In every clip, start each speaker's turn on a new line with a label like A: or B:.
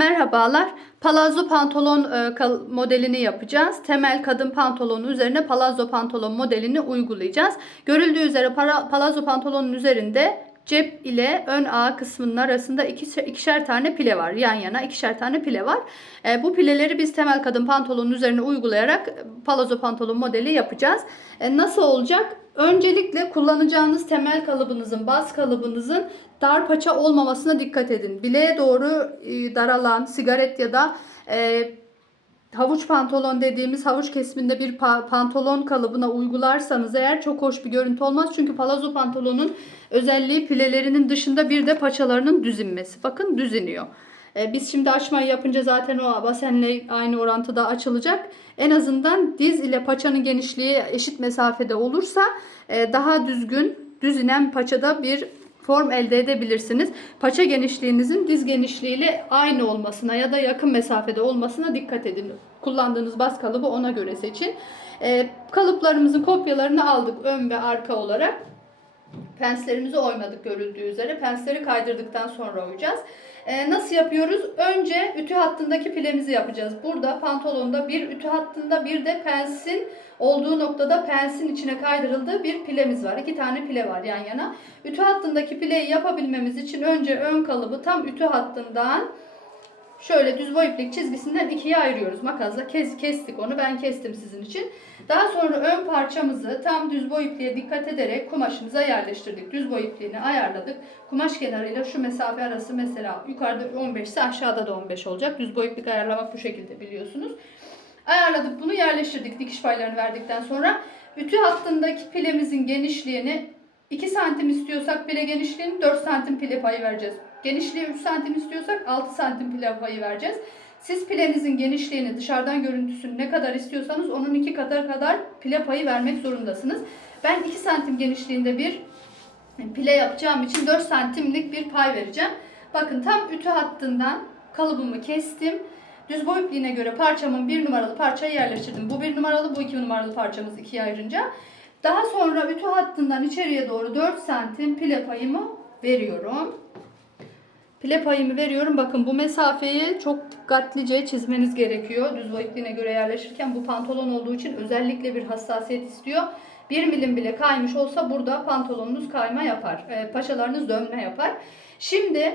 A: Merhabalar. Palazzo pantolon e, modelini yapacağız. Temel kadın pantolonun üzerine palazzo pantolon modelini uygulayacağız. Görüldüğü üzere palazzo pantolonun üzerinde cep ile ön ağ kısmının arasında iki, ikişer tane pile var. Yan yana ikişer tane pile var. E, bu pileleri biz temel kadın pantolonun üzerine uygulayarak palazzo pantolon modeli yapacağız. E, nasıl olacak? Öncelikle kullanacağınız temel kalıbınızın, baz kalıbınızın dar paça olmamasına dikkat edin. Bileğe doğru e, daralan sigaret ya da e, havuç pantolon dediğimiz havuç kesiminde bir pa- pantolon kalıbına uygularsanız eğer çok hoş bir görüntü olmaz. Çünkü palazzo pantolonun özelliği pilelerinin dışında bir de paçalarının düz inmesi. Bakın düz iniyor. E, biz şimdi açmayı yapınca zaten o basenle aynı orantıda açılacak. En azından diz ile paçanın genişliği eşit mesafede olursa e, daha düzgün, düz inen paçada bir form elde edebilirsiniz. Paça genişliğinizin diz genişliğiyle aynı olmasına ya da yakın mesafede olmasına dikkat edin. Kullandığınız baz kalıbı ona göre seçin. E, kalıplarımızın kopyalarını aldık ön ve arka olarak. Penslerimizi oymadık görüldüğü üzere. Pensleri kaydırdıktan sonra oyacağız. Ee, nasıl yapıyoruz? Önce ütü hattındaki pilemizi yapacağız. Burada pantolonda bir ütü hattında bir de pensin olduğu noktada pensin içine kaydırıldığı bir pilemiz var. İki tane pile var yan yana. Ütü hattındaki pileyi yapabilmemiz için önce ön kalıbı tam ütü hattından şöyle düz boy iplik çizgisinden ikiye ayırıyoruz. Makasla kes, kestik onu. Ben kestim sizin için. Daha sonra ön parçamızı tam düz boy ipliğe dikkat ederek kumaşımıza yerleştirdik. Düz boy ipliğini ayarladık. Kumaş kenarıyla şu mesafe arası mesela yukarıda 15 ise aşağıda da 15 olacak. Düz boy iplik ayarlamak bu şekilde biliyorsunuz. Ayarladık bunu yerleştirdik dikiş paylarını verdikten sonra. Ütü hattındaki pilemizin genişliğini 2 santim istiyorsak pile genişliğini 4 santim pile payı vereceğiz. Genişliği 3 santim istiyorsak 6 santim pile payı vereceğiz. Siz pilenizin genişliğini dışarıdan görüntüsünü ne kadar istiyorsanız onun iki katı kadar pile payı vermek zorundasınız. Ben 2 santim genişliğinde bir pile yapacağım için 4 santimlik bir pay vereceğim. Bakın tam ütü hattından kalıbımı kestim. Düz boy ipliğine göre parçamın bir numaralı parçayı yerleştirdim. Bu bir numaralı, bu iki numaralı parçamız ikiye ayırınca. Daha sonra ütü hattından içeriye doğru 4 santim pile payımı veriyorum. Pile payımı veriyorum. Bakın bu mesafeyi çok dikkatlice çizmeniz gerekiyor. Düz boy ipliğine göre yerleşirken bu pantolon olduğu için özellikle bir hassasiyet istiyor. 1 milim bile kaymış olsa burada pantolonunuz kayma yapar. E, paçalarınız dönme yapar. Şimdi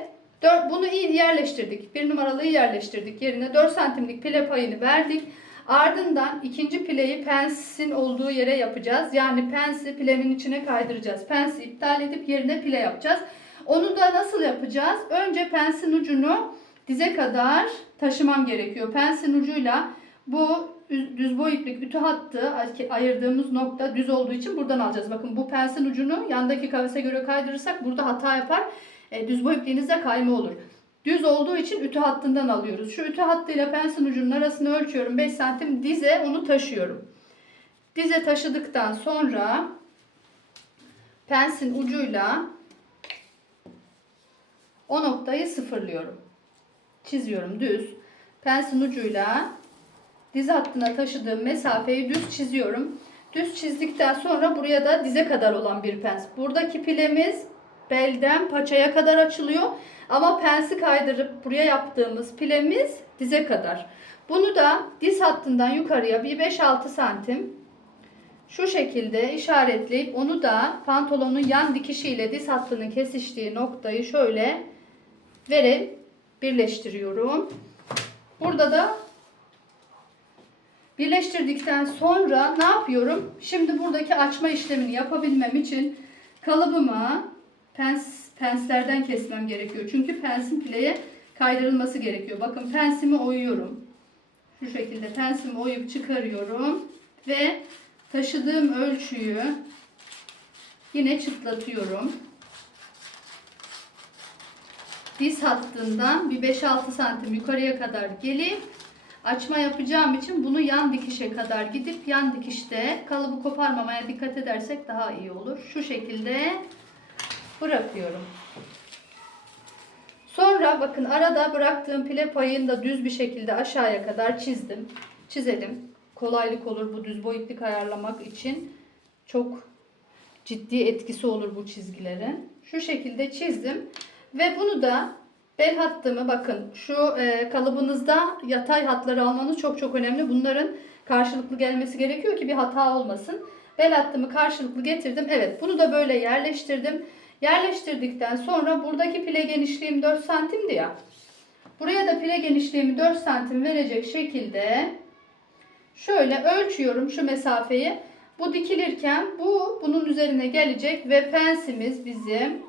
A: bunu iyi yerleştirdik. Bir numaralıyı yerleştirdik. Yerine 4 santimlik pile payını verdik. Ardından ikinci pileyi pensin olduğu yere yapacağız. Yani pensi pilenin içine kaydıracağız. Pensi iptal edip yerine pile yapacağız. Onu da nasıl yapacağız? Önce pensin ucunu dize kadar taşımam gerekiyor. Pensin ucuyla bu üz- düz boy iplik ütü hattı ay- ayırdığımız nokta düz olduğu için buradan alacağız. Bakın bu pensin ucunu yandaki kavese göre kaydırırsak burada hata yapar. E, düz boy ipliğinizde kayma olur. Düz olduğu için ütü hattından alıyoruz. Şu ütü hattıyla pensin ucunun arasını ölçüyorum. 5 santim dize onu taşıyorum. Dize taşıdıktan sonra pensin ucuyla o noktayı sıfırlıyorum. Çiziyorum düz. Pensin ucuyla diz hattına taşıdığım mesafeyi düz çiziyorum. Düz çizdikten sonra buraya da dize kadar olan bir pens. Buradaki pilemiz belden paçaya kadar açılıyor. Ama pensi kaydırıp buraya yaptığımız pilemiz dize kadar. Bunu da diz hattından yukarıya bir 5-6 santim şu şekilde işaretleyip onu da pantolonun yan dikişiyle diz hattının kesiştiği noktayı şöyle verip birleştiriyorum. Burada da birleştirdikten sonra ne yapıyorum? Şimdi buradaki açma işlemini yapabilmem için kalıbımı pens, penslerden kesmem gerekiyor. Çünkü pensin pileye kaydırılması gerekiyor. Bakın pensimi oyuyorum. Şu şekilde pensimi oyup çıkarıyorum ve taşıdığım ölçüyü yine çıtlatıyorum. Diz hattından bir 5-6 santim yukarıya kadar gelip açma yapacağım için bunu yan dikişe kadar gidip yan dikişte kalıbı koparmamaya dikkat edersek daha iyi olur. Şu şekilde bırakıyorum. Sonra bakın arada bıraktığım pile payını da düz bir şekilde aşağıya kadar çizdim. Çizelim. Kolaylık olur bu düz boy iplik ayarlamak için. Çok ciddi etkisi olur bu çizgilerin. Şu şekilde çizdim. Ve bunu da Bel hattımı bakın şu e, kalıbınızda yatay hatları almanız çok çok önemli. Bunların karşılıklı gelmesi gerekiyor ki bir hata olmasın. Bel hattımı karşılıklı getirdim. Evet bunu da böyle yerleştirdim. Yerleştirdikten sonra buradaki pile genişliğim 4 santimdi ya. Buraya da pile genişliğimi 4 santim verecek şekilde şöyle ölçüyorum şu mesafeyi. Bu dikilirken bu bunun üzerine gelecek ve pensimiz bizim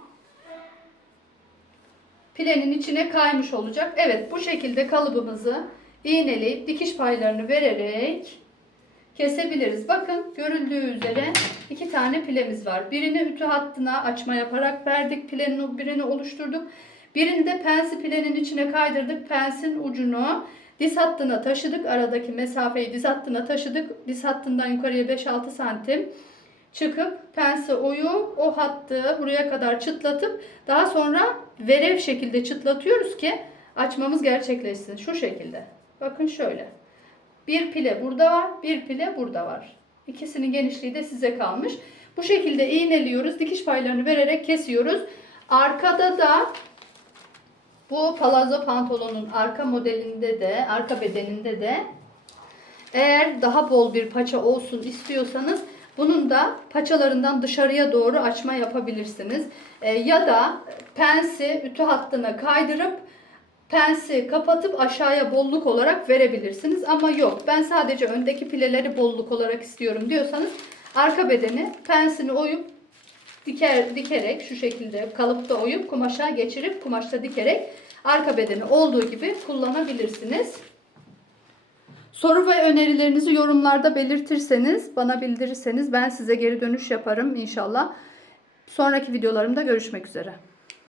A: pilenin içine kaymış olacak. Evet bu şekilde kalıbımızı iğneleyip dikiş paylarını vererek kesebiliriz. Bakın görüldüğü üzere iki tane pilemiz var. Birini ütü hattına açma yaparak verdik. Pilenin birini oluşturduk. Birini de pensi pilenin içine kaydırdık. Pensin ucunu diz hattına taşıdık. Aradaki mesafeyi diz hattına taşıdık. Diz hattından yukarıya 5-6 santim çıkıp pense oyup o hattı buraya kadar çıtlatıp daha sonra verev şekilde çıtlatıyoruz ki açmamız gerçekleşsin. Şu şekilde. Bakın şöyle. Bir pile burada var, bir pile burada var. İkisinin genişliği de size kalmış. Bu şekilde iğneliyoruz. Dikiş paylarını vererek kesiyoruz. Arkada da bu palazzo pantolonun arka modelinde de, arka bedeninde de eğer daha bol bir paça olsun istiyorsanız bunun da paçalarından dışarıya doğru açma yapabilirsiniz. E, ya da pensi ütü hattına kaydırıp pensi kapatıp aşağıya bolluk olarak verebilirsiniz. Ama yok ben sadece öndeki pileleri bolluk olarak istiyorum diyorsanız arka bedeni pensini oyup diker, dikerek şu şekilde kalıpta oyup kumaşa geçirip kumaşta dikerek arka bedeni olduğu gibi kullanabilirsiniz. Soru ve önerilerinizi yorumlarda belirtirseniz, bana bildirirseniz ben size geri dönüş yaparım inşallah. Sonraki videolarımda görüşmek üzere.